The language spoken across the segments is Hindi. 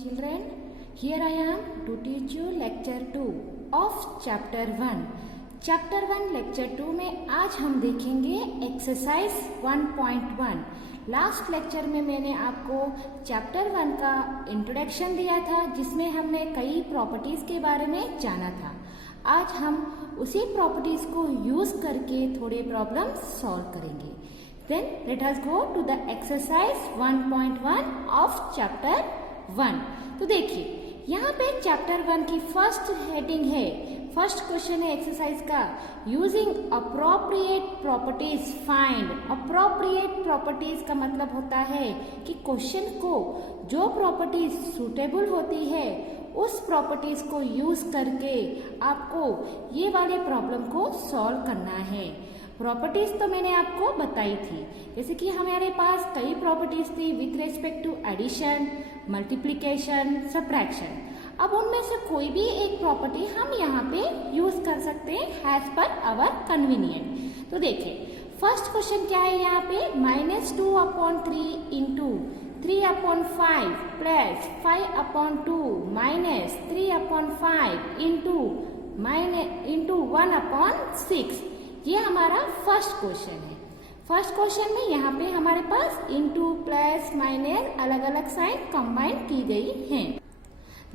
Children, here I am to teach you lecture 2 of chapter 1. Chapter 1 lecture 2 में आज हम देखेंगे एक्सरसाइज 1.1. लास्ट लेक्चर में मैंने आपको चैप्टर 1 का इंट्रोडक्शन दिया था जिसमें हमने कई प्रॉपर्टीज के बारे में जाना था. आज हम उसी प्रॉपर्टीज को यूज करके थोड़े प्रॉब्लम सॉल्व करेंगे. Then let us go to the exercise 1.1 of chapter 1. तो देखिए यहाँ पे चैप्टर 1 की फर्स्ट हेडिंग है, फर्स्ट क्वेश्चन है एक्सरसाइज का, using appropriate properties find. Appropriate properties का मतलब होता है कि क्वेश्चन को जो प्रॉपर्टीज सुटेबल होती है उस प्रॉपर्टीज को यूज करके आपको ये वाले प्रॉब्लम को सॉल्व करना है. प्रॉपर्टीज तो मैंने आपको बताई थी, जैसे कि हमारे पास कई प्रॉपर्टीज थी with respect to addition, multiplication, subtraction. अब उनमें से कोई भी एक प्रॉपर्टी हम यहाँ पे यूज कर सकते हैं एज पर आवर कन्वीनियंट. तो देखिए फर्स्ट क्वेश्चन क्या है यहाँ पे, -2/3 इंटू 3/5 प्लस 5/2 माइनस 3/5 इंटू 1/6. ये हमारा फर्स्ट क्वेश्चन है. फर्स्ट क्वेश्चन में यहाँ पे हमारे पास इंटू प्लस माइनस अलग अलग साइन कंबाइन की गई हैं.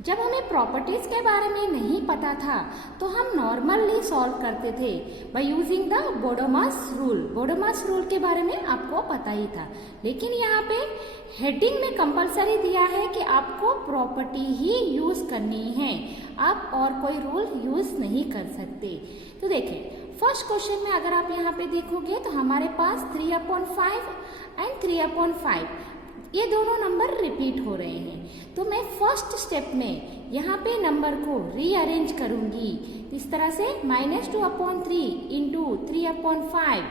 जब हमें प्रॉपर्टीज के बारे में नहीं पता था तो हम नॉर्मली सॉल्व करते थे by using the BODMAS rule. BODMAS rule के बारे में आपको पता ही था, लेकिन यहाँ पे हेडिंग में कंपलसरी दिया है कि आपको प्रॉपर्टी ही यूज करनी है, आप और कोई रूल यूज नहीं कर सकते. तो देखिए फर्स्ट क्वेश्चन में अगर आप यहाँ पे देखोगे तो हमारे पास 3/5 एंड 3/5 ये दोनों नंबर रिपीट हो रहे हैं. तो मैं फर्स्ट स्टेप में यहाँ पे नंबर को रीअरेंज करूंगी इस तरह से, -2/3 इंटू 3/5,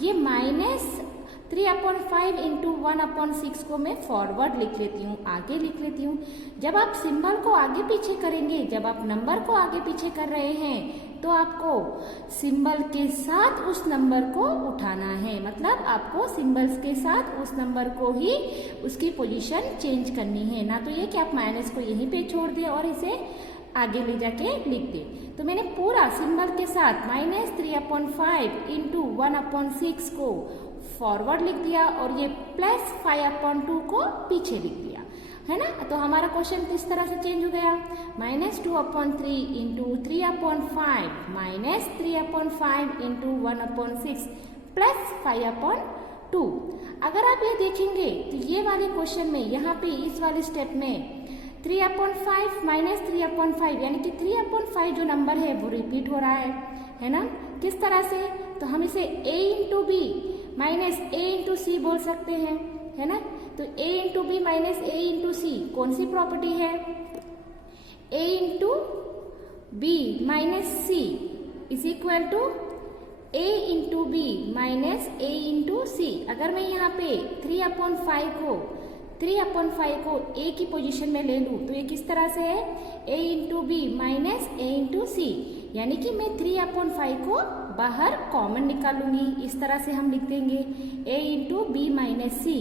ये -3/5 इंटू 1/6 को मैं फॉरवर्ड लिख लेती हूँ, आगे लिख लेती हूँ. जब आप सिंबल को आगे पीछे करेंगे, जब आप नंबर को आगे पीछे कर रहे हैं तो आपको सिंबल के साथ उस नंबर को उठाना है, मतलब आपको सिंबल्स के साथ उस नंबर को ही उसकी पोजीशन चेंज करनी है, ना तो ये कि आप माइनस को यहीं पे छोड़ दें और इसे आगे ले जाके लिख दें. तो मैंने पूरा सिंबल के साथ -3/5 इंटू 1/6 को फॉरवर्ड लिख दिया और ये प्लस 5/2 को पीछे लिख दिया, है ना. तो हमारा क्वेश्चन किस तरह से चेंज हो गया, -2/3 इंटू 3/5 माइनस 3/5 इंटू 1/6 प्लस 5/2. अगर आप ये देखेंगे तो ये वाले क्वेश्चन में यहाँ पे इस वाले स्टेप में 3/5 माइनस 3/5 यानी कि 3/5 जो नंबर है वो रिपीट हो रहा है ना. किस तरह से, तो हम इसे a into B minus a into C बोल सकते हैं, है ना. तो a into B minus a into C कौन सी प्रॉपर्टी है, a into B minus C is equal to a into B minus a into C. अगर मैं यहाँ पे 3/5 को a की पोजीशन में ले लूँ तो ये किस तरह से है, a into B minus a into C, यानी कि मैं 3/5 को बाहर कॉमन निकालूंगी. इस तरह से हम लिख देंगे a into B minus C,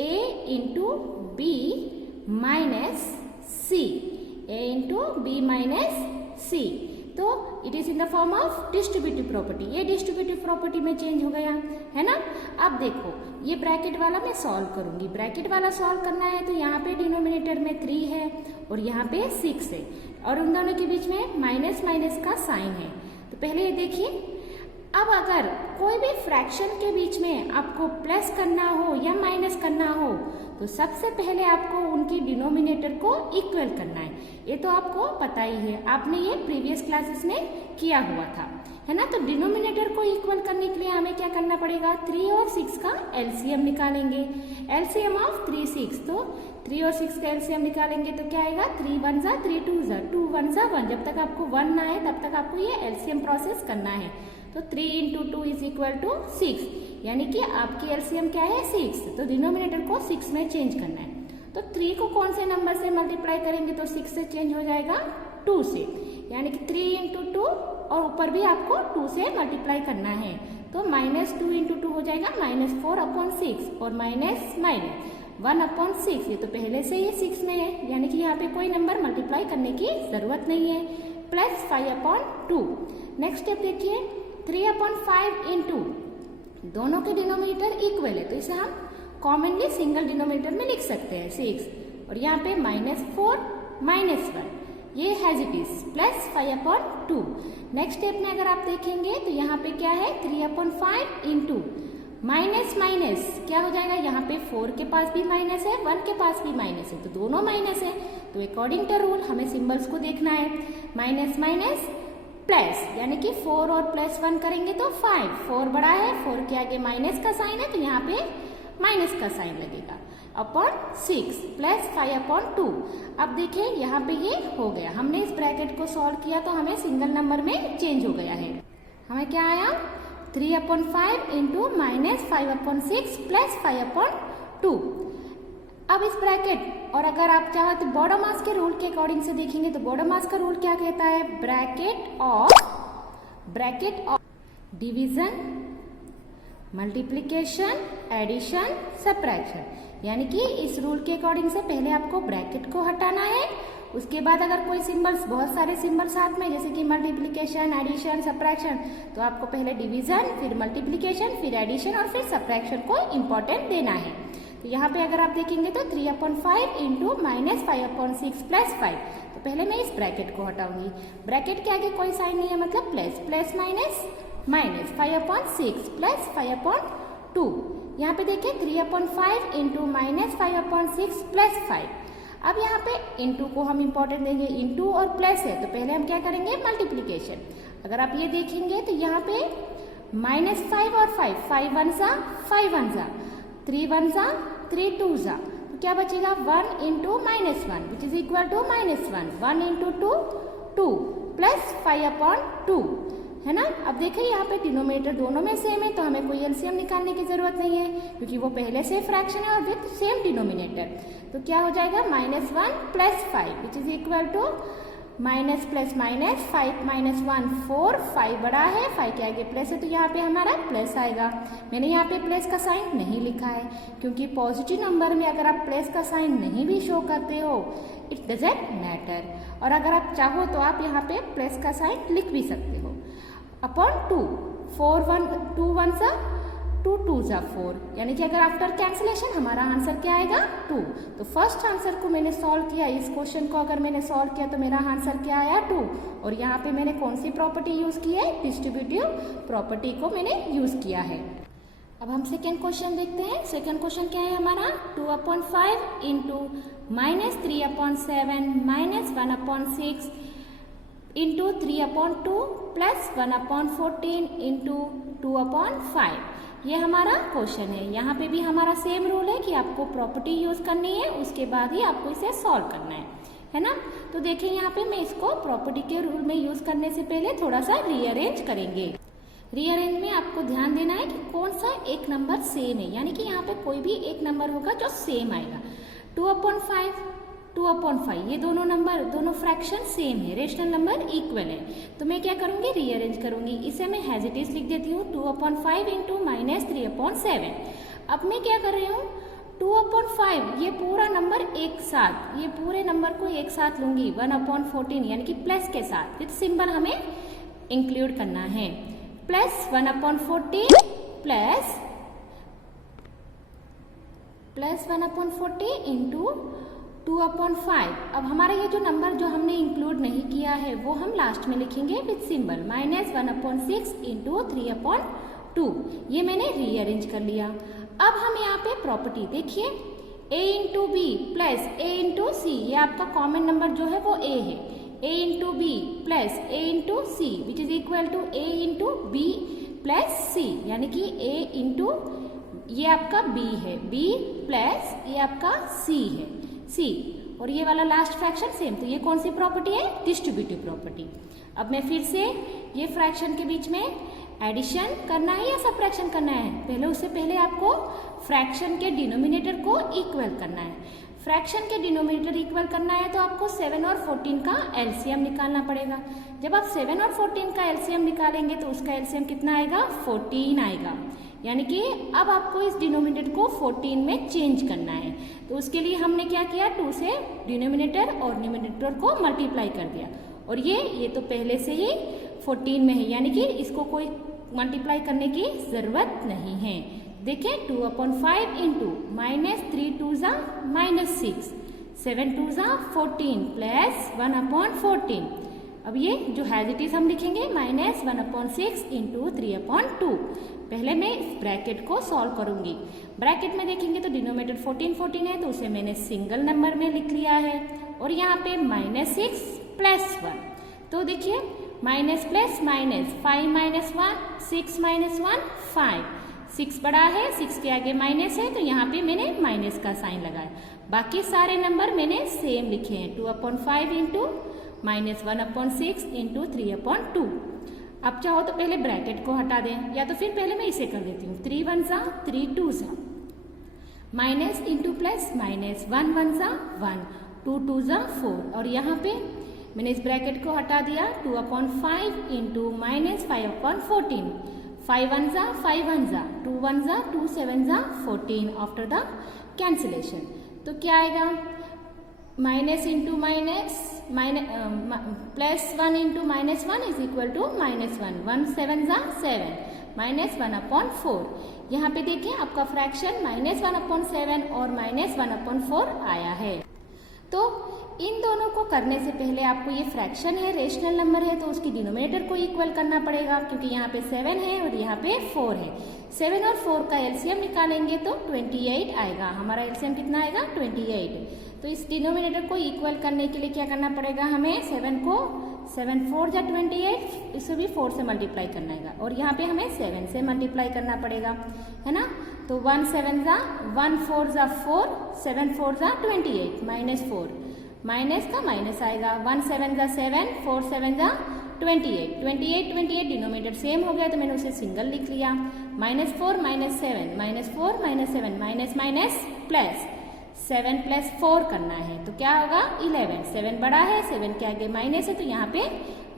a into B minus C, a into B minus C. तो it is in the form of distributive property. ये डिस्ट्रीब्यूटिव प्रॉपर्टी में चेंज हो गया, है ना. अब देखो ये ब्रैकेट वाला मैं सॉल्व करूंगी. ब्रैकेट वाला सॉल्व करना है तो यहाँ पे डिनोमिनेटर में 3 है और यहाँ पे 6 है और उन दोनों के बीच में माइनस माइनस का साइन है. तो पहले ये देखिए, अब अगर कोई भी फ्रैक्शन के बीच में आपको प्लस करना हो या माइनस करना हो तो सबसे पहले आपको उनकी डिनोमिनेटर को इक्वल करना है. ये तो आपको पता ही है, आपने ये प्रीवियस क्लासेस में किया हुआ था, है ना. तो डिनोमिनेटर को इक्वल करने के लिए हमें क्या करना पड़ेगा, 3 और 6 का एलसीएम निकालेंगे. एलसीएम ऑफ 3 6, तो 3 और 6 का एलसीएम निकालेंगे तो क्या आएगा, 3 1 जा 3 2 जा 2 1 जा 1. जब तक आपको 1 ना आए तब तक आपको ये एलसीएम प्रोसेस करना है. तो 3 इंटू 2 इज इक्वल टू 6, यानी कि आपकी एलसीएम क्या है 6. तो डिनोमिनेटर को 6 में चेंज करना है. तो 3 को कौन से नंबर से मल्टीप्लाई करेंगे तो 6 से चेंज हो जाएगा 2 से, यानी कि 3 इंटू 2 और ऊपर भी आपको 2 से मल्टीप्लाई करना है. तो -2 इंटू 2 हो जाएगा -4/6 और माइनस 1/6, ये तो पहले से ही 6 में है, यानी कि यहाँ पे कोई नंबर मल्टीप्लाई करने की ज़रूरत नहीं है, प्लस 5/2। नेक्स्ट स्टेप देखिए, 3/5 इंटू, दोनों के डिनोमिनेटर इक्वल है तो इसे हम कॉमनली सिंगल डिनोमिनेटर में लिख सकते हैं 6, और यहाँ पे -4 -1, ये has it is, plus 5/2। Next step में अगर आप देखेंगे तो यहाँ पे क्या है, 3/5 इंटू माइनस माइनस क्या हो जाएगा, यहाँ पे 4 के पास भी माइनस है, 1 के पास भी माइनस है, तो दोनों माइनस है, तो अकॉर्डिंग टू रूल हमें सिंबल्स को देखना है, माइनस माइनस प्लस, यानी कि 4 और +1 करेंगे तो 5, 4 बड़ा है, 4 के आगे माइनस का साइन है तो यहाँ पे माइनस का साइन लगेगा, अपॉन 6 प्लस 5/2। अब देखिए यहाँ पे ये हो गया, हमने इस ब्रैकेट को सॉल्व किया तो हमें सिंगल नंबर में चेंज हो गया है, हमें क्या आया, 3/5 इंटू -5/6 प्लस 5/2। अब इस ब्रैकेट, और अगर आप चाहो तो बॉर्डर मास के रूल के अकॉर्डिंग से देखेंगे तो बॉर्डर मास का रूल क्या कहता है, bracket of division, multiplication, addition, subtraction, यानी कि इस रूल के अकॉर्डिंग से पहले आपको ब्रैकेट को हटाना है, उसके बाद अगर कोई सिंबल्स, बहुत सारे सिंबल साथ में जैसे कि मल्टीप्लिकेशन, एडिशन, सब्ट्रैक्शन, तो आपको पहले डिवीजन, फिर मल्टीप्लिकेशन, फिर एडिशन और फिर सब्ट्रैक्शन को इम्पोर्टेंट देना है। तो यहाँ पे अगर आप देखेंगे तो 3/5 इंटू -5/6 प्लस 5, तो पहले मैं इस ब्रैकेट को हटाऊंगी, ब्रैकेट के आगे कोई साइन नहीं है मतलब plus, plus minus minus, 5/6 plus 5/2। यहाँ पे देखिए 3/5 इंटू -5/6 प्लस 5। अब यहाँ पे इंटू को हम इम्पोर्टेंट देंगे, इंटू और प्लस है तो पहले हम क्या करेंगे, मल्टीप्लिकेशन। अगर आप ये देखेंगे तो यहाँ पे -5 और 5, 5 1 सा 5 1 सा, 3 1 सा 3 2 सा, तो क्या बचेगा, 1 into -1 which is equal to -1, 1 into 2 2 plus 5/2 है ना। अब देखिए यहाँ पे डिनोमिनेटर दोनों में सेम है तो हमें कोई एलसीएम निकालने की जरूरत नहीं है क्योंकि वो पहले से फ्रैक्शन है और विथ सेम डिनोमिनेटर, तो क्या हो जाएगा, -1 plus 5 which is equal to minus plus minus, 5 - 1 4, 5 बड़ा है, 5 के आगे प्लस है तो यहाँ पे हमारा प्लस आएगा। मैंने यहाँ पे प्लस का साइन नहीं लिखा है क्योंकि पॉजिटिव नंबर में अगर आप प्लस का साइन नहीं भी शो करते हो इट डजंट मैटर, और अगर आप चाहो तो आप यहाँ पे प्लस का साइन लिख भी सकते हो, अपॉन 2, 4 1 2 1 सा 2 2 सा 4, यानी कि अगर आफ्टर कैंसिलेशन हमारा आंसर क्या आएगा, 2। तो फर्स्ट आंसर को मैंने सॉल्व किया, इस क्वेश्चन को अगर मैंने सॉल्व किया तो मेरा आंसर क्या आया, 2। और यहाँ पे मैंने कौन सी प्रॉपर्टी यूज की है, डिस्ट्रीब्यूटिव प्रॉपर्टी को मैंने यूज किया है। अब हम सेकेंड क्वेश्चन देखते हैं। सेकेंड क्वेश्चन क्या है हमारा, 2/5 इंटू -3/7 -1/6 इंटू 3/2 प्लस 1/14 इंटू 2/5, ये हमारा क्वेश्चन है। यहाँ पे भी हमारा सेम रूल है कि आपको प्रॉपर्टी यूज करनी है, उसके बाद ही आपको इसे सॉल्व करना है ना। तो देखिए यहाँ पे मैं इसको प्रॉपर्टी के रूल में यूज करने से पहले थोड़ा सा रीअरेंज करेंगे। रीअरेंज में आपको ध्यान देना है कि कौन सा एक नंबर सेम है, यानी कि यहाँ पे कोई भी एक नंबर होगा जो सेम आएगा। 2/5 2/5 ये दोनों नंबर, दोनों फ्रैक्शन सेम है, रेशनल नंबर इक्वल है, तो मैं क्या करूंगी, रीअरेंज करूंगी। इसे मैं हैज इट इज लिख देती हूँ, 2/5 इंटू -3/7। अब मैं क्या कर रही हूँ, 2/5 ये पूरा नंबर एक साथ, ये पूरे नंबर को एक साथ लूंगी 1/14 यानी कि प्लस के साथ, विथ सिंबल हमें इंक्लूड करना है, प्लस 1/14 प्लस 1/14 इंटू 2/5। अब हमारा ये जो नंबर जो हमने इंक्लूड नहीं किया है वो हम लास्ट में लिखेंगे विथ सिंबल -1/6 इंटू 3/2। ये मैंने रीअरेंज कर लिया। अब हम यहाँ पे प्रॉपर्टी देखिए, a into B plus a into C, ये आपका कॉमन नंबर जो है वो a है, a into B plus a into C which is equal to a into B plus C, यानी कि a इंटू ये आपका b है, b प्लस ये आपका c है, c, और ये वाला लास्ट फ्रैक्शन सेम, तो ये कौन सी प्रॉपर्टी है, डिस्ट्रीब्यूटिव प्रॉपर्टी। अब मैं फिर से ये फ्रैक्शन के बीच में एडिशन करना है या सबट्रैक्शन करना है, पहले उससे पहले आपको फ्रैक्शन के डिनोमिनेटर को इक्वल करना है। फ्रैक्शन के डिनोमिनेटर इक्वल करना है तो आपको 7 और 14 का एलसीएम निकालना पड़ेगा। जब आप 7 और 14 का एलसीएम निकालेंगे तो उसका एलसीएम कितना आएगा, 14 आएगा, यानी कि अब आपको इस डिनोमिनेटर को 14 में चेंज करना है। तो उसके लिए हमने क्या किया, 2 से डिनोमिनेटर और न्यूमिनेटर को मल्टीप्लाई कर दिया। और ये तो पहले से ही 14 में है, यानी कि इसको कोई मल्टीप्लाई करने की ज़रूरत नहीं है। देखें 2/5 इंटू -3 2 ज़ा -6, 7 2 ज़ा 14 प्लस 1/14। अब ये जो हैज इट इज हम लिखेंगे -1/6 इंटू 3/2। पहले मैं इस ब्रैकेट को सॉल्व करूंगी। ब्रैकेट में देखेंगे तो डिनोमिनेटर 14 है, तो उसे मैंने सिंगल नंबर में लिख लिया है। और यहाँ पे -6 + 1, तो देखिए माइनस प्लस माइनस, 5 - 1 6 - 1 5, 6 बड़ा है, 6 के आगे माइनस है, तो यहाँ पे मैंने माइनस का साइन लगाया। बाकी सारे नंबर मैंने सेम लिखे हैं, 2/5 इंटू -1/6 इंटू 3/2। अब चाहो तो पहले ब्रैकेट को हटा दें, या तो फिर पहले मैं इसे कर देती हूँ। 3 1 ज़ा 3 2 ज़ा, माइनस इंटू प्लस माइनस, 1 1 ज़ा 1, 2 2 ज़ा 4। और यहाँ पे मैंने इस ब्रैकेट को हटा दिया। 2/5 इंटू -5/14, 5 1 ज़ा 5 1 ज़ा, 2 1 ज़ा 2 7 ज़ा 14 आफ्टर द कैंसिलेशन। तो क्या आएगा, minus into minus +1 into -1 is equal to -1, 1 7 ज़ा 7, -1/4। यहाँ पे देखिए आपका फ्रैक्शन -1/7 और -1/4 आया है। तो इन दोनों को करने से पहले आपको ये फ्रैक्शन है, रेशनल नंबर है, तो उसकी डिनोमिनेटर को इक्वल करना पड़ेगा, क्योंकि यहाँ पे 7 है और यहाँ पे 4 है। 7 और 4 का एलसीएम निकालेंगे तो 28 आएगा। हमारा एलसीएम कितना आएगा, 28। तो इस डिनोमिनेटर को इक्वल करने के लिए क्या करना पड़ेगा हमें, 7 को 7 4 = 28, इसे भी 4 से मल्टीप्लाई करना है, और यहाँ पे हमें 7 से मल्टीप्लाई करना पड़ेगा, है ना। तो 1 7 ज़ा 1 4 ज़ा 4, 7 4 ज़ा 28, -4, माइनस का माइनस आएगा, 1 7 ज़ा 7, 4 7 ज़ा 28, 28 28 डिनोमिनेटर सेम हो गया, तो मैंने उसे सिंगल लिख लिया। -4 - 7, -4 - 7, माइनस माइनस प्लस, 7 + 4 करना है, तो क्या होगा 11। 7 बड़ा है, 7 के आगे माइनस है, तो यहाँ पे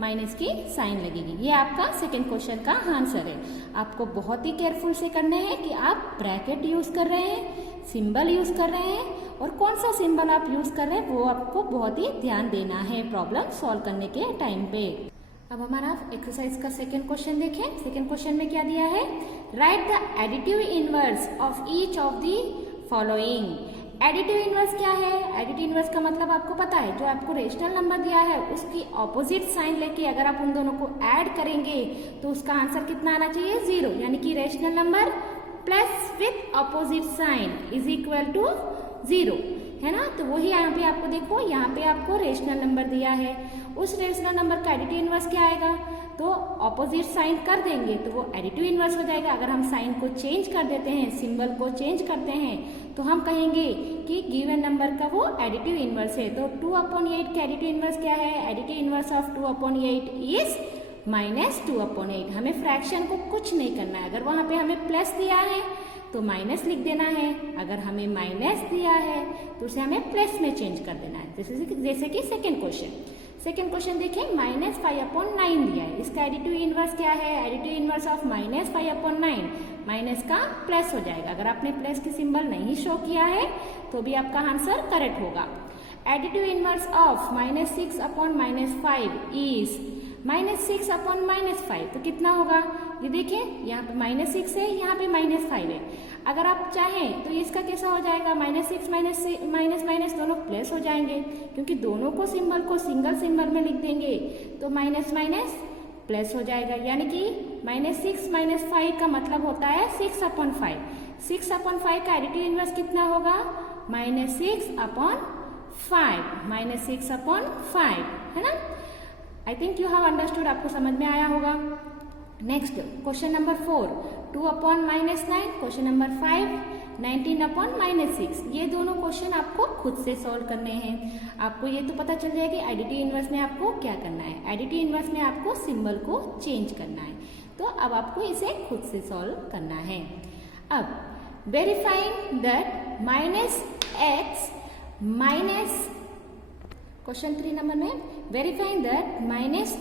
माइनस की साइन लगेगी। ये आपका सेकंड क्वेश्चन का आंसर है। आपको बहुत ही केयरफुल से करना है कि आप ब्रैकेट यूज कर रहे हैं, सिंबल यूज कर रहे हैं, और कौन सा सिंबल आप यूज कर रहे हैं वो आपको बहुत ही ध्यान देना है प्रॉब्लम सॉल्व करने के टाइम पे। अब हमारा एक्सरसाइज का सेकंड क्वेश्चन देखें। सेकंड क्वेश्चन में क्या दिया है, right the additive inverse of each of the following. Additive inverse क्या है, एडिटिव इनवर्स का मतलब आपको पता है, जो आपको रेशनल नंबर दिया है उसकी ऑपोजिट साइन लेके अगर आप उन दोनों को ऐड करेंगे तो उसका आंसर कितना आना चाहिए, 0, यानी कि rational number plus with opposite sign is equal to 0, है ना। तो वही यहाँ पे आपको देखो, यहाँ पे आपको रेशनल नंबर दिया है, उस रेशनल नंबर का एडिटिव इनवर्स क्या आएगा, तो ऑपोजिट साइन कर देंगे तो वो एडिटिव इनवर्स हो जाएगा। अगर हम साइन को चेंज कर देते हैं, सिंबल को चेंज करते हैं, तो हम कहेंगे कि गिवन नंबर का वो एडिटिव इनवर्स है। तो 2/8 का एडिटिव इनवर्स क्या है, एडिटिव इनवर्स ऑफ 2/8 इज -2/8। हमें फ्रैक्शन को कुछ नहीं करना है, अगर वहाँ पे हमें प्लस दिया है तो माइनस लिख देना है, अगर हमें माइनस दिया है तो उसे हमें प्लस में चेंज कर देना है। जैसे कि सेकेंड क्वेश्चन देखें, -5/9 दिया है, इसका एडिटिव इनवर्स क्या है, एडिटिव इनवर्स ऑफ -5/9, माइनस का प्लस हो जाएगा। अगर आपने प्लस की सिंबल नहीं शो किया है तो भी आपका आंसर करेक्ट होगा। एडिटिव इनवर्स ऑफ -6/-5 इज -6/-5, तो कितना होगा, ये देखिए यहाँ पे -6 है, यहाँ पे -5 है। अगर आप चाहें तो इसका कैसा हो जाएगा, -6 माइनस दोनों प्लस हो जाएंगे, क्योंकि दोनों को सिंबल को सिंगल सिंबल में लिख देंगे तो माइनस माइनस प्लस हो जाएगा, यानी कि -6 - 5 का मतलब होता है 6/5। 6/5 का एडिटिव इनवर्स कितना होगा, -6/5, -6/5, है ना। I think you have understood, आपको समझ में आया होगा। Next question number 4, 2/-9, question number 5, 19/-6। ये दोनों क्वेश्चन आपको खुद से सॉल्व करने हैं। आपको ये तो पता चल जाएगा कि एडिटिव इनवर्स में आपको क्या करना है, एडिटिव इनवर्स में आपको सिंबल को चेंज करना है। तो अब आपको इसे खुद से सॉल्व करना है। अब verifying that -x minus, question 3 number में, verifying that -(-x)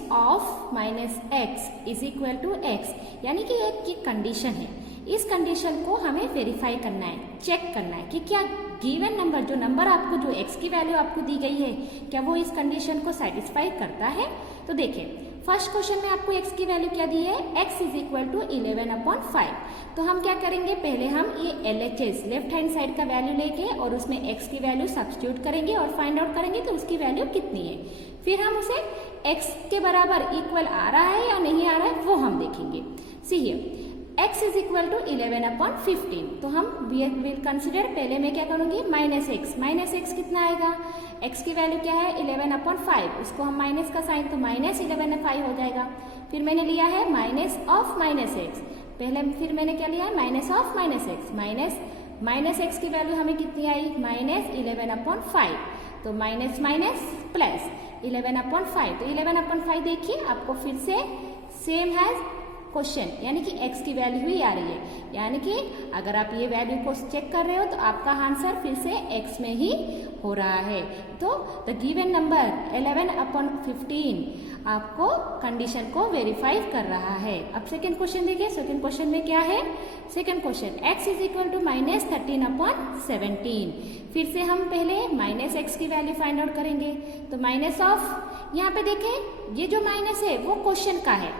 is equal to x, यानी कि एक की कंडीशन है, इस कंडीशन को हमें वेरीफाई करना है, चेक करना है कि क्या गिवन नंबर, जो नंबर आपको, जो x की वैल्यू आपको दी गई है, क्या वो इस कंडीशन को सेटिस्फाई करता है। तो देखिए फर्स्ट क्वेश्चन में आपको x की वैल्यू क्या दी है, x इज इक्वल टू 11/5। तो हम क्या करेंगे, पहले हम ये LHS लेफ्ट हैंड साइड का वैल्यू लेके और उसमें x की वैल्यू सब्स्टिट्यूट करेंगे और फाइंड आउट करेंगे तो उसकी वैल्यू कितनी है। फिर हम उसे x के बराबर इक्वल आ रहा है या नहीं आ रहा है वो हम देखेंगे। See here x is equal to 11/15। तो हम विल कंसिडर, पहले मैं क्या करूंगी, माइनस एक्स कितना आएगा, x की वैल्यू क्या है 11/5, उसको हम माइनस का साइन, तो माइनस 11/5 हो जाएगा। फिर मैंने लिया है माइनस ऑफ माइनस एक्स, पहले फिर मैंने क्या लिया है minus of minus x, minus x की वैल्यू हमें कितनी आई, माइनस 11/5। तो माइनस माइनस प्लस 11/5, तो 11/5 देखिए आपको फिर से सेम है क्वेश्चन, यानी कि x की वैल्यू ही आ रही है, यानी कि अगर आप ये वैल्यू को चेक कर रहे हो तो आपका आंसर फिर से x में ही हो रहा है। तो द गिवन नंबर 11/15 आपको कंडीशन को वेरीफाई कर रहा है। अब सेकंड क्वेश्चन देखिए, सेकंड क्वेश्चन में क्या है, second question x is equal to minus 13/17। फिर से हम पहले माइनस एक्स की वैल्यू फाइंड आउट करेंगे। तो माइनस ऑफ, यहाँ पे देखें ये जो माइनस है वो क्वेश्चन का है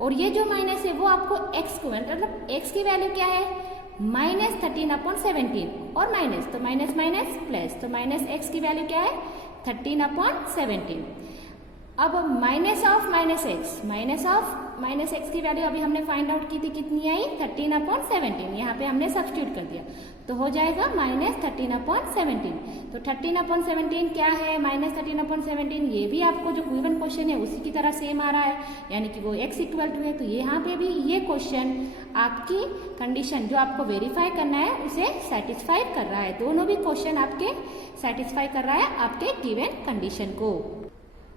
और ये जो माइनस है वो आपको x को, मतलब x की वैल्यू क्या है, माइनस 13/17 और माइनस, तो माइनस माइनस प्लस, तो माइनस x की वैल्यू क्या है 13/17। अब माइनस ऑफ माइनस एक्स की वैल्यू अभी हमने फाइंड आउट की थी, कितनी आई 13/17, यहाँ पे हमने सब्स्टिट्यूट कर दिया तो हो जाएगा माइनस 13/17। तो 13/17 क्या है, माइनस 13/17, ये भी आपको जो गिवन क्वेश्चन है उसी की तरह सेम आ रहा है, यानी कि वो x इक्वल टू है। तो यहाँ पे भी ये क्वेश्चन आपकी कंडीशन जो आपको वेरीफाई करना है उसे सेटिस्फाई कर रहा है, दोनों भी क्वेश्चन आपके सेटिस्फाई कर रहा है आपके गिवन कंडीशन को।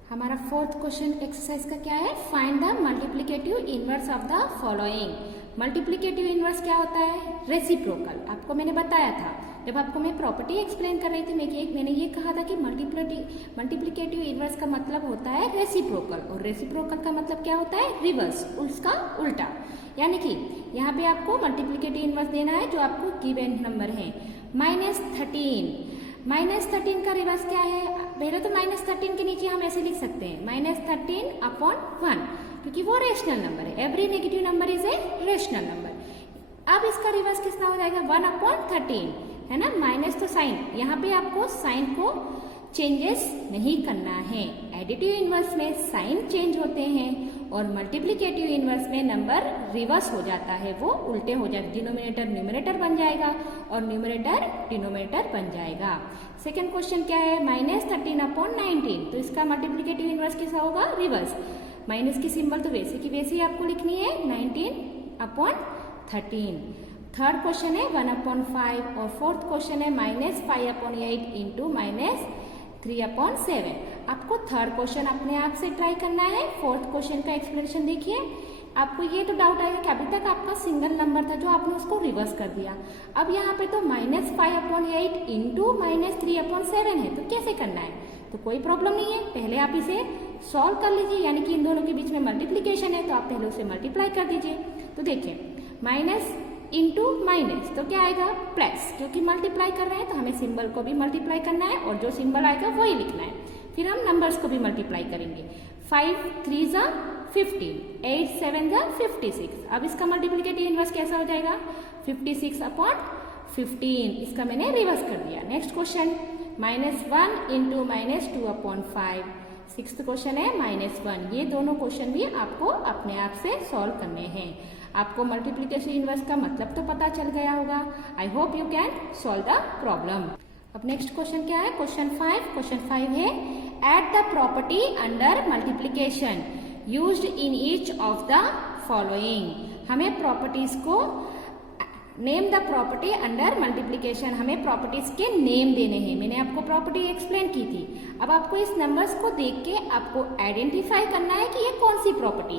हमारा फोर्थ क्वेश्चन एक्सरसाइज का क्या है, find the multiplicative inverse of the following. Multiplicative inverse क्या होता है, रेसिप्रोकल। आपको मैंने बताया था जब आपको मैं प्रॉपर्टी एक्सप्लेन कर रही थी, मैंने ये कहा था कि मल्टीप्लिकेटिव इनवर्स का मतलब होता है रेसिप्रोकल, और रेसिप्रोकल का मतलब क्या होता है, रिवर्स, उसका उल्टा। यानी कि यहाँ पे आपको मल्टीप्लिकेटिव इनवर्स देना है जो आपको गिवन नंबर है -13। -13 का रिवर्स क्या है, पहले तो -13 के नीचे हम ऐसे लिख सकते हैं -13/1, क्योंकि वो रेशनल नंबर है, every negative number is a rational number. अब इसका रिवर्स कितना हो जाएगा 1/13, है ना, माइनस तो साइन, यहाँ पे आपको साइन को चेंजेस नहीं करना है। एडिटिव इनवर्स में साइन चेंज होते हैं और मल्टीप्लिकेटिव इनवर्स में नंबर रिवर्स हो जाता है, वो उल्टे हो जाते, डिनोमिनेटर न्यूमरेटर बन जाएगा और न्यूमरेटर डिनोमिनेटर बन जाएगा। सेकंड क्वेश्चन क्या है, -13/19, तो इसका मल्टीप्लिकेटिव इनवर्स कैसा होगा, रिवर्स। माइनस की सिंबल तो वैसे की वैसे ही आपको लिखनी है 19/13। थर्ड क्वेश्चन है 1/5 और फोर्थ क्वेश्चन है -5/8 इंटू -3/7। आपको थर्ड क्वेश्चन अपने आप से ट्राई करना है। फोर्थ क्वेश्चन का एक्सप्लेनेशन देखिए, आपको ये तो डाउट आएगा कि अभी तक आपका सिंगल नंबर था जो आपने उसको रिवर्स कर दिया, अब यहाँ पे तो -5/8 इंटू -3/7 है, तो कैसे करना है, तो कोई प्रॉब्लम नहीं है, पहले आप इसे सॉल्व कर लीजिए, यानी कि इन दोनों के बीच में मल्टीप्लीकेशन है तो आप पहले उसे मल्टीप्लाई कर दीजिए। तो देखिए माइनस इंटू माइनस तो क्या आएगा प्लस, क्योंकि मल्टीप्लाई कर रहे हैं तो हमें सिंबल को भी मल्टीप्लाई करना है और जो सिंबल आएगा वही लिखना है। फिर हम नंबर्स को भी मल्टीप्लाई करेंगे, 5 3 = 15, 8 7 = 56। अब इसका मल्टीप्लिकेटिव इनवर्स कैसा हो जाएगा 56/15, इसका मैंने रिवर्स कर दिया। Next question -1 into -2/5। Sixth question है -1। ये दोनों क्वेश्चन भी आपको अपने आप से सॉल्व करने हैं। आपको मल्टीप्लिकेशन इनवर्स का मतलब तो पता चल गया होगा। I hope you can solve the problem. अब नेक्स्ट क्वेश्चन क्या है, क्वेश्चन 5 है add the property under multiplication used in each of the following. हमें प्रॉपर्टीज को name the property under multiplication, हमें प्रॉपर्टीज के नेम देने हैं। मैंने आपको प्रॉपर्टी एक्सप्लेन की थी। अब आपको इस नंबर्स को देख के आपको आइडेंटिफाई करना है कि ये कौन सी प्रॉपर्टी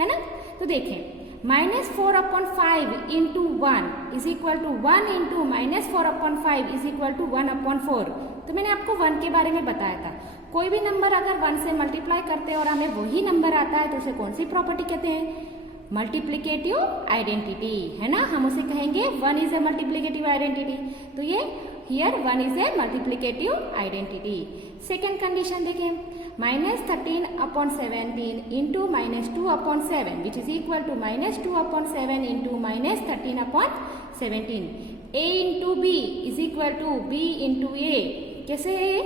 है ना। तो देखें -4/5 into 1 is equal to 1 into -4/5 is equal to 1/4। तो मैंने आपको 1 के बारे में बताया था, कोई भी नंबर अगर 1 से मल्टीप्लाई करते हैं और हमें वही नंबर आता है तो उसे कौन सी प्रॉपर्टी कहते हैं, मल्टीप्लिकेटिव आइडेंटिटी, है ना, हम उसे कहेंगे 1 इज ए मल्टीप्लिकेटिव आइडेंटिटी। तो ये here 1 is a multiplicative identity. Second condition देखें, -13/17 into -2/7 which is equal to -2/7 into -13/17। a into B is equal to b into A. कैसे है?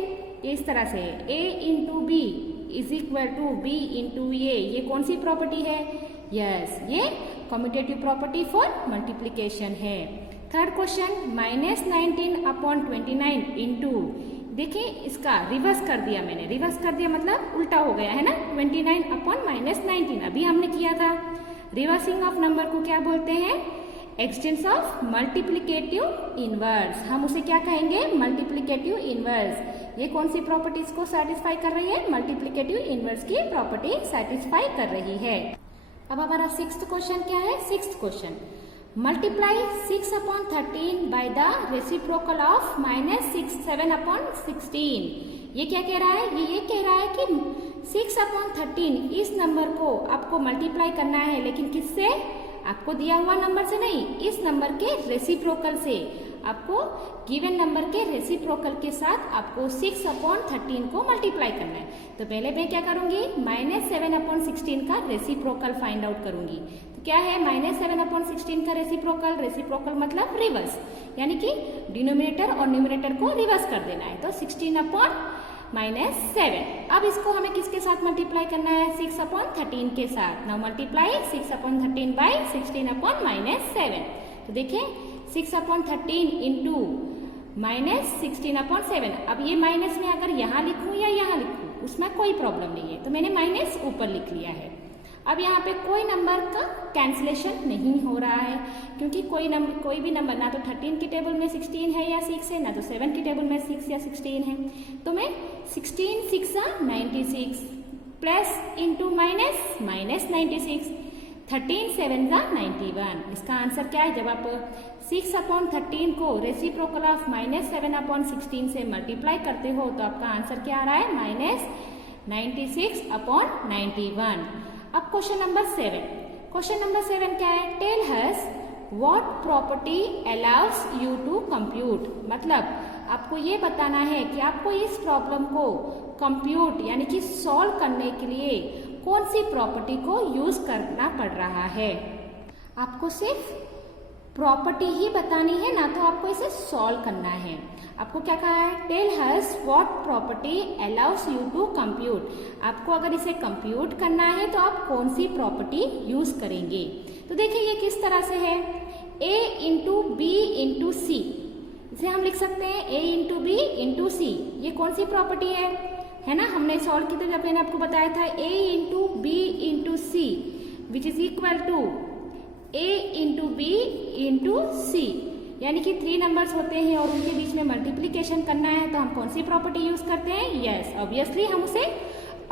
इस तरह से a into B is equal to b into A. ये कौन सी प्रॉपर्टी है? यस, ये कम्यूटेटिव प्रॉपर्टी फॉर मल्टीप्लीकेशन है। थर्ड क्वेश्चन, -19/29 इंटू, देखिए इसका रिवर्स कर दिया मैंने, रिवर्स कर दिया मतलब उल्टा हो गया है ना, 29/-19 अभी हमने किया था। रिवर्सिंग ऑफ नंबर को क्या बोलते हैं? Expanse of multiplicative inverse. हम उसे क्या कहेंगे? Multiplicative inverse. ये कौन सी प्रॉपर्टीज को सेटिस्फाई कर रही है? मल्टीप्लिकेटिव इनवर्स की प्रॉपर्टी सेटिस्फाई कर रही है। अब हमारा सिक्स्थ क्वेश्चन क्या है? Sixth question, multiply 6/13 by the reciprocal of -7/16। ये क्या कह रहा है? ये कह रहा है कि 6/13 इस नंबर को आपको मल्टीप्लाई करना है, लेकिन किससे? आपको दिया हुआ नंबर से नहीं, इस नंबर के रेसिप्रोकल से। आपको गिवन नंबर के रेसिप्रोकल के साथ आपको 6/13 को मल्टीप्लाई करना है। तो पहले मैं क्या करूंगी? -7/16 का रेसिप्रोकल फाइंड आउट करूंगी। तो क्या है -7/16 का रेसिप्रोकल? रेसिप्रोकल मतलब रिवर्स, यानी कि डिनोमिनेटर और न्यूमरेटर को रिवर्स कर देना है। तो 16/-7। अब इसको हमें किसके साथ मल्टीप्लाई करना है? 6/13 के साथ। Now multiply 6/13 by 16/-7। तो देखिए 6/13 इंटू -16/7। अब ये माइनस में अगर यहाँ लिखूं या यहाँ लिखूं उसमें कोई प्रॉब्लम नहीं है, तो मैंने माइनस ऊपर लिख लिया है। अब यहाँ पे कोई नंबर का कैंसिलेशन नहीं हो रहा है, क्योंकि कोई भी नंबर ना तो 13 की टेबल में 16 है या 6 है, ना तो 7 की टेबल में 6 या 16 है। तो मैं 16 6 96 प्लस इंटू माइनस -96, 13 7 91। इसका आंसर क्या है? जब आप 6/13 को रेसिप्रोकल ऑफ -7/16 से मल्टीप्लाई करते हो तो आपका आंसर क्या आ रहा है? -96/91। अब क्वेश्चन नंबर 7। क्वेश्चन नंबर 7 क्या है? Tell us what property allows you to compute. मतलब आपको ये बताना है कि आपको इस प्रॉब्लम को कंप्यूट यानी कि सॉल्व करने के लिए कौन सी प्रॉपर्टी को यूज करना पड़ रहा है। आपको सिर्फ प्रॉपर्टी ही बतानी है, ना तो आपको इसे सॉल्व करना है। आपको क्या कहा है? Tell us what property allows you to compute. आपको अगर इसे कंप्यूट करना है तो आप कौन सी प्रॉपर्टी यूज करेंगे। तो देखिए ये किस तरह से है, a इंटू बी इंटू सी। इसे हम लिख सकते हैं a into B into C. ये कौन सी प्रॉपर्टी है ना, हमने सॉल्व की तो जब मैंने आपको बताया था a into B into C which is equal to a into B into C, यानी कि 3 नंबर्स होते हैं और उनके बीच में मल्टीप्लीकेशन करना है, तो हम कौन सी प्रॉपर्टी यूज करते हैं? यस, ऑब्वियसली हम उसे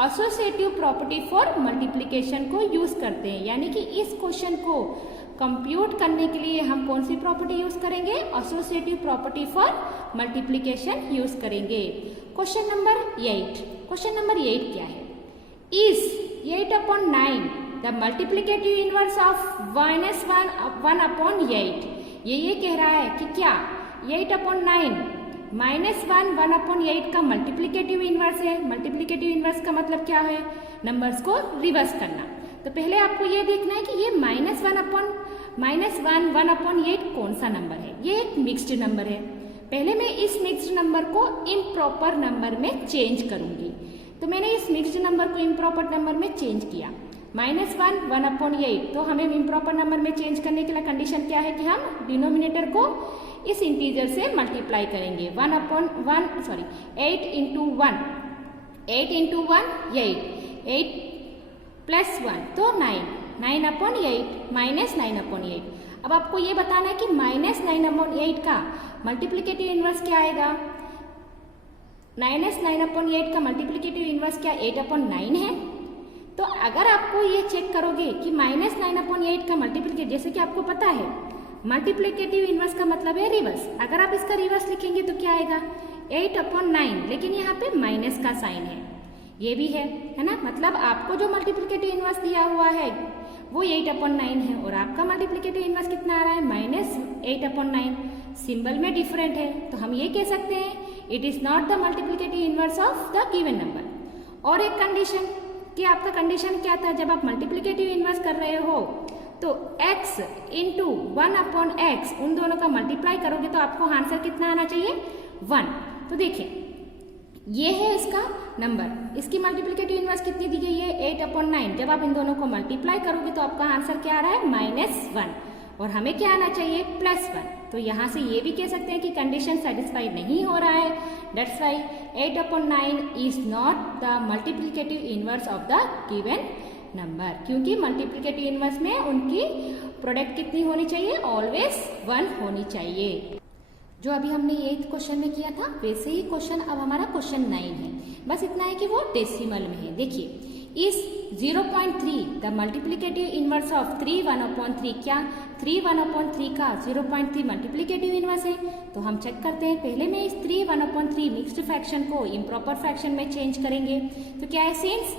एसोसिएटिव प्रॉपर्टी फॉर मल्टीप्लीकेशन को यूज करते हैं। यानी कि इस क्वेश्चन को कंप्यूट करने के लिए हम कौन सी प्रॉपर्टी यूज करेंगे? Associative property for multiplication use करेंगे। Question number 8। क्वेश्चन नंबर 8 क्या है? Is 8/9 the multiplicative inverse of -1/8। ये कह रहा है कि क्या 8/9 -1/8 का मल्टीप्लिकेटिव इनवर्स है। मल्टीप्लिकेटिव इनवर्स का मतलब क्या है? नंबर्स को रिवर्स करना। तो पहले आपको ये देखना है कि ये -1/8 कौन सा नंबर है। ये एक मिक्स्ड नंबर है। पहले मैं इस मिक्स्ड नंबर को इम्प्रॉपर नंबर में चेंज करूंगी। तो मैंने इस मिक्स्ड नंबर को इम्प्रॉपर नंबर में चेंज किया। -1/8, तो हमें इम्प्रॉपर नंबर में चेंज करने के लिए कंडीशन क्या है कि हम डिनोमिनेटर को इस इंटीजर से मल्टीप्लाई करेंगे। 8 इंटू 1 8 प्लस 1 तो 9/8 -9/8। अब आपको ये बताना है कि -9/8 का मल्टीप्लिकेटिव इनवर्स क्या आएगा। -9/8 का मल्टीप्लिकेटिव इनवर्स क्या 8/9 है। तो अगर आपको ये चेक करोगे कि -9/8 का मल्टीप्लिकेटिव, जैसे कि आपको पता है मल्टीप्लिकेटिव इनवर्स का मतलब है रिवर्स। अगर आप इसका रिवर्स लिखेंगे तो क्या आएगा 8/9, लेकिन यहाँ पे माइनस का साइन है। ये भी है ना। मतलब आपको जो मल्टीप्लिकेटिव इनवर्स दिया हुआ है वो 8/9 है और आपका मल्टीप्लिकेटिव इनवर्स कितना आ रहा है -8/9। सिंबल में डिफरेंट है तो हम ये कह सकते हैं it is not the multiplicative inverse of the given number. और एक कंडीशन कि आपका कंडीशन क्या था, जब आप मल्टीप्लिकेटिव इनवर्स कर रहे हो तो x इंटू 1/x उन दोनों का मल्टीप्लाई करोगे तो आपको आंसर कितना आना चाहिए 1। तो देखिए ये है इसका नंबर, इसकी मल्टीप्लिकेटिव इनवर्स कितनी दी गई है 8/9। जब आप इन दोनों को मल्टीप्लाई करोगे तो आपका आंसर क्या आ रहा है -1 और हमें क्या आना चाहिए +1। तो यहाँ से ये भी कह सकते हैं कि कंडीशन सेटिस्फाई नहीं हो रहा है, that's why 8/9 is not the multiplicative inverse of the given number, क्योंकि मल्टीप्लिकेटिव इनवर्स में उनकी प्रोडक्ट कितनी होनी चाहिए, ऑलवेज 1 होनी चाहिए। जो अभी हमने 8th क्वेश्चन में किया था वैसे ही क्वेश्चन अब हमारा क्वेश्चन 9 है, बस इतना है कि वो डेसिमल में है। देखिए इस 0.3 द मल्टीप्लिकेटिव इनवर्स ऑफ 3 1/3, क्या 3 1/3 का 0.3 मल्टीप्लिकेटिव इनवर्स है? तो हम चेक करते हैं। पहले में इस 3 1/3 मिक्स्ड फ्रैक्शन को इम्प्रॉपर फ्रैक्शन में चेंज करेंगे। तो क्या है, सिंस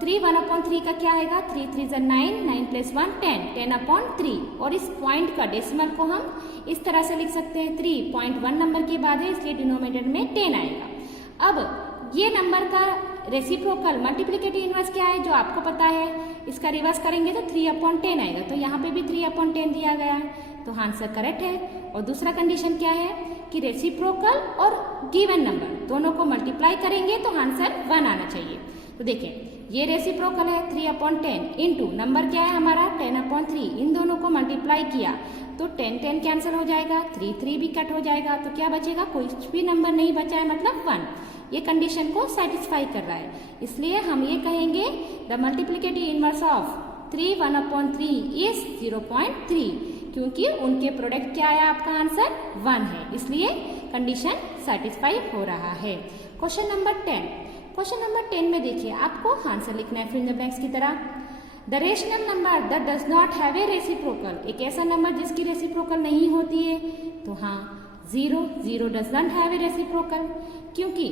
3 1/3 का क्या आएगा, 3 3 9, 9 + 1 10, 10/3। और इस पॉइंट का डेसिमल को हम इस तरह से लिख सकते हैं, 3.1 नंबर के बाद है इसलिए डिनोमिनेटर में 10 आएगा। अब ये नंबर का रेसिप्रोकल मल्टीप्लिकेटिव इनवर्स क्या है जो आपको पता है, इसका रिवर्स करेंगे तो 3/10 आएगा। तो यहाँ पे भी 3/10 दिया गया है तो आंसर करेक्ट है। और दूसरा कंडीशन क्या है कि रेसिप्रोकल और गिवन नंबर दोनों को मल्टीप्लाई करेंगे तो आंसर 1 आना चाहिए। तो देखिए ये रेसिप्रोकल है 3/10 इंटू नंबर क्या है हमारा 10/3, इन दोनों को मल्टीप्लाई किया तो 10 10 कैंसिल हो जाएगा, 3 3 भी कट हो जाएगा, तो क्या बचेगा, कोई भी नंबर नहीं बचा है, मतलब 1। ये कंडीशन को सेटिस्फाई कर रहा है, इसलिए हम ये कहेंगे the multiplicative inverse of 3 1/3 is 0.3, क्योंकि उनके प्रोडक्ट क्या है, आपका आंसर 1 है, इसलिए कंडीशन सेटिस्फाई हो रहा है। क्वेश्चन नंबर 10, क्वेश्चन नंबर 10 में देखिए आपको आंसर लिखना है फिल इन द ब्लैंक्स की तरह। The rational number that does not have a reciprocal, एक ऐसा नंबर जिसकी रेसिप्रोकल नहीं होती है। तो हाँ 0 does not have a reciprocal, क्योंकि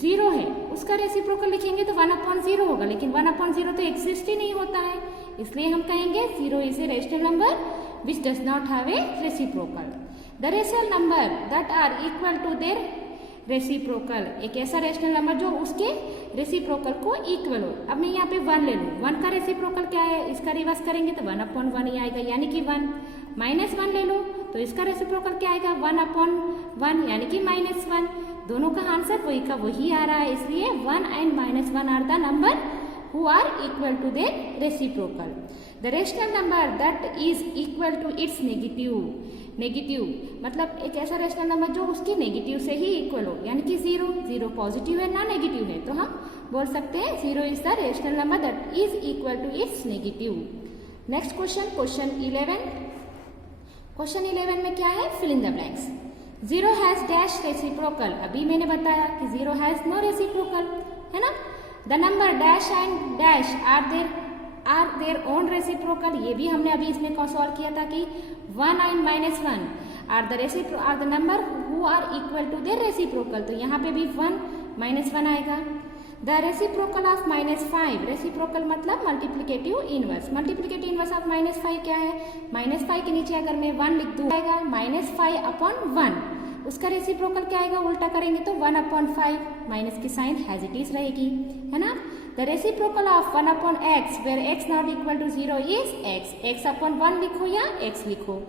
0 है उसका रेसिप्रोकल लिखेंगे तो 1/0 होगा, लेकिन 1/0 तो एग्जिस्ट ही नहीं होता है, इसलिए हम कहेंगे 0 is a rational number which does not have a reciprocal. The rational number that are equal to their reciprocal, एक ऐसा रेशनल नंबर जो उसके रेसिप्रोकल को इक्वल हो। अब मैं यहाँ पे 1 ले लूँ, 1 का रेसिप्रोकल क्या है, इसका रिवर्स करेंगे तो 1/1 ही आएगा, यानी कि 1। -1 ले लो तो इसका रेसिप्रोकल क्या आएगा, 1/1 यानी कि -1। दोनों का आंसर वही का वही आ रहा है, इसलिए 1 and -1 are the number who are equal to their reciprocal. The rational number that is equal to its negative मतलब एक ऐसा रेशनल नंबर जो उसकी नेगेटिव से ही इक्वल हो, यानी कि 0 पॉजिटिव है ना नेगेटिव है, तो हम बोल सकते हैं 0 is the rational number that is equal to its negative. Next question, question 11। Question 11 में क्या है, fill in the blanks. 0 has dash reciprocal, अभी मैंने बताया कि 0 हैज नो रेसिप्रोकल, है ना। The number dash and dash are their own reciprocal, ये भी हमने अभी इसमें सॉल्व किया था कि 1 and -1 are the number who are equal to their reciprocal, तो यहाँ पे भी 1 -1 आएगा। द रेसिप्रोकल ऑफ -5, रेसिप्रोकल मतलब multiplicative inverse, multiplicative inverse of -5 क्या है, -5 के नीचे अगर मैं 1 लिख दूँ आएगा -5/1, उसका रेसिप्रोकल क्या आएगा, उल्टा करेंगे तो 1/5, माइनस की साइन हैजिटीज रहेगी, है ना। The reciprocal of 1/x where x not equal to 0 is x/1 लिखो या x लिखो।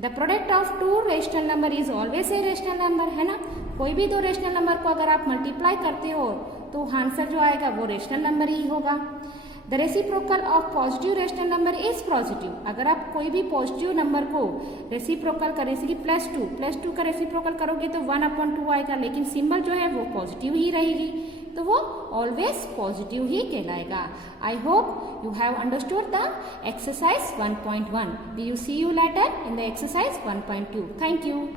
The product of 2 rational number is always a rational number, है ना। कोई भी 2 रेशनल नंबर को अगर आप मल्टीप्लाई करते हो तो आंसर जो आएगा वो रेशनल नंबर ही होगा। The reciprocal of positive rational number is positive, अगर आप कोई भी पॉजिटिव नंबर को रेसिप्रोकल करें, जैसे कि +2 का रेसिप्रोकल करोगे तो 1/2 आएगा, लेकिन सिंबल जो है वो पॉजिटिव ही रहेगी, तो वो ऑलवेज पॉजिटिव ही कहलाएगा। I hope you have understood the exercise 1.1. We you see you later in the exercise 1.2. Thank you.